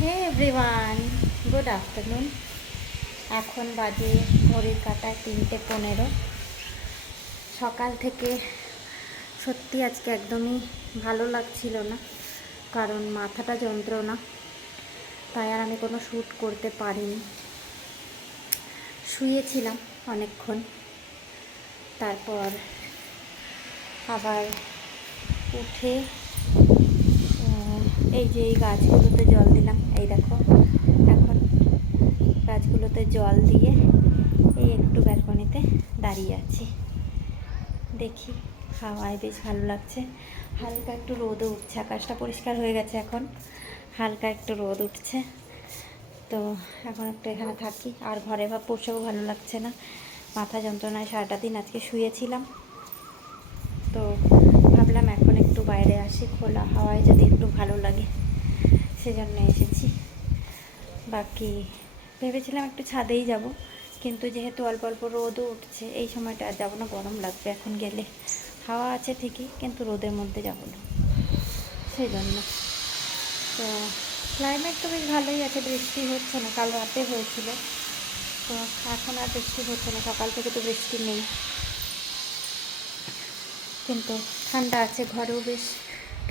হে everyone, good afternoon. এখন বাজে ঘড়ির কাঁটায় 3:15। সকাল থেকে সত্যি আজকে একদমই ভালো লাগছিল না, কারণ মাথাটা যন্ত্রণা, তাই আর আমি কোনো শ্যুট করতে পারিনি। শুয়েছিলাম অনেকক্ষণ, তারপর আবার উঠে এই যে এই গাছগুলোতে জল দিলাম। এই দেখো, এখন গাছগুলোতে জল দিয়ে এই একটু ব্যালকনিতে দাঁড়িয়ে আছি। দেখি, হাওয়ায় বেশ ভালো লাগছে। হালকা একটু রোদও উঠছে, আকাশটা পরিষ্কার হয়ে গেছে, এখন হালকা একটু রোদ উঠছে। তো এখন একটু এখানে থাকি। আর ঘরে বসেও ভালো লাগছে না, মাথা যন্ত্রণায় সারাটা দিন আজকে শুয়েছিলাম। তো ভাবলাম এখন একটু বাইরে আসি, খোলা হাওয়ায় যদি একটু ভালো লাগে, সেজন্য এসেছি। বাকি ভেবেছিলাম একটু ছাদেই যাব, কিন্তু যেহেতু অল্প অল্প রোদও উঠছে, এই সময়টা আর যাবো না, গরম লাগবে এখন গেলে। হাওয়া আছে ঠিকই, কিন্তু রোদের মধ্যে যাব না, সেই জন্য। তো ক্লাইমেট তো বেশ ভালোই আছে, বৃষ্টি হচ্ছে না, কাল রাতে হয়েছিল। তো এখন আর বৃষ্টি হচ্ছে না, সকাল থেকে তো বৃষ্টি নেই, কিন্তু ঠান্ডা আছে, ঘরেও বেশ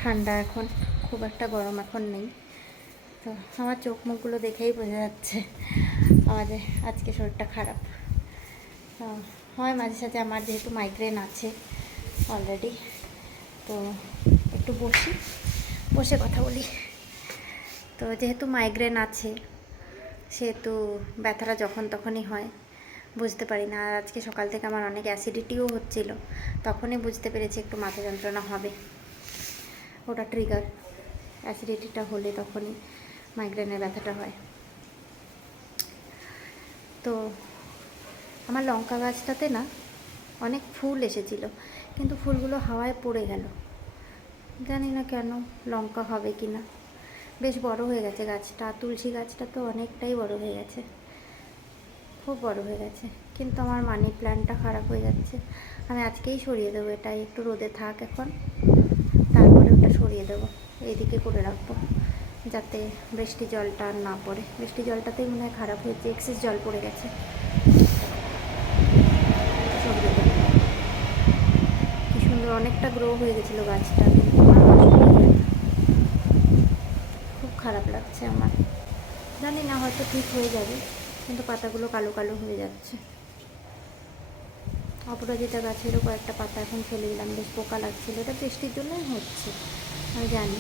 ঠান্ডা এখন, খুব একটা গরম এখন নেই। তো আমার চোখ মুখগুলো দেখেই বোঝা যাচ্ছে আমাদের আজকে শরীরটা খারাপ। হয় মাঝে সাঝে, আমার যেহেতু মাইগ্রেন আছে অলরেডি, তো একটু বসে কথা বলি। তো যেহেতু মাইগ্রেন আছে, সেহেতু ব্যথাটা যখন তখনই হয়, বুঝতে পারি না। আর আজকে সকাল থেকে আমার অনেক অ্যাসিডিটিও হচ্ছিল, তখনই বুঝতে পেরেছি একটু মাথা যন্ত্রণা হবে, ওটা ট্রিগার। অ্যাসিডিটিটা হলে তখনই মাইগ্রেনের ব্যথাটা হয়। তো আমার লঙ্কা গাছটাতে না অনেক ফুল এসেছিল, কিন্তু ফুলগুলো হাওয়ায় পড়ে গেল, জানি না কেন। লঙ্কা হবে কি না। বেশ বড় হয়ে গেছে গাছটা, তুলসী গাছটা তো অনেকটাই বড় হয়ে গেছে, খুব বড় হয়ে গেছে, কিন্তু আমার মানি প্ল্যান্টটা খারাপ হয়ে যাচ্ছে। আমি আজকেই সরিয়ে দেবো, এটাই একটু রোদে থাক এখন, তারপরে ওটা সরিয়ে দেবো, এইদিকে করে রাখবো, যাতে বৃষ্টি জলটা আর না পড়ে। বৃষ্টি জলটাতেই মনে হয় খারাপ হয়েছে, এক্সেস জল পড়ে গেছে। সরিয়ে দেবো। কি সুন্দর অনেকটা গ্রো হয়ে গেছিলো গাছটা, খুব খারাপ লাগছে আমার। জানি না, হয়তো ঠিক হয়ে যাবে, কিন্তু পাতাগুলো কালো কালো হয়ে যাচ্ছে। অপরাজিতা গাছেরও কয়েকটা পাতা এখন ফেলে দিলাম, বেশ পোকা লাগছিল, এটা বৃষ্টির জন্যই হচ্ছে আমি জানি।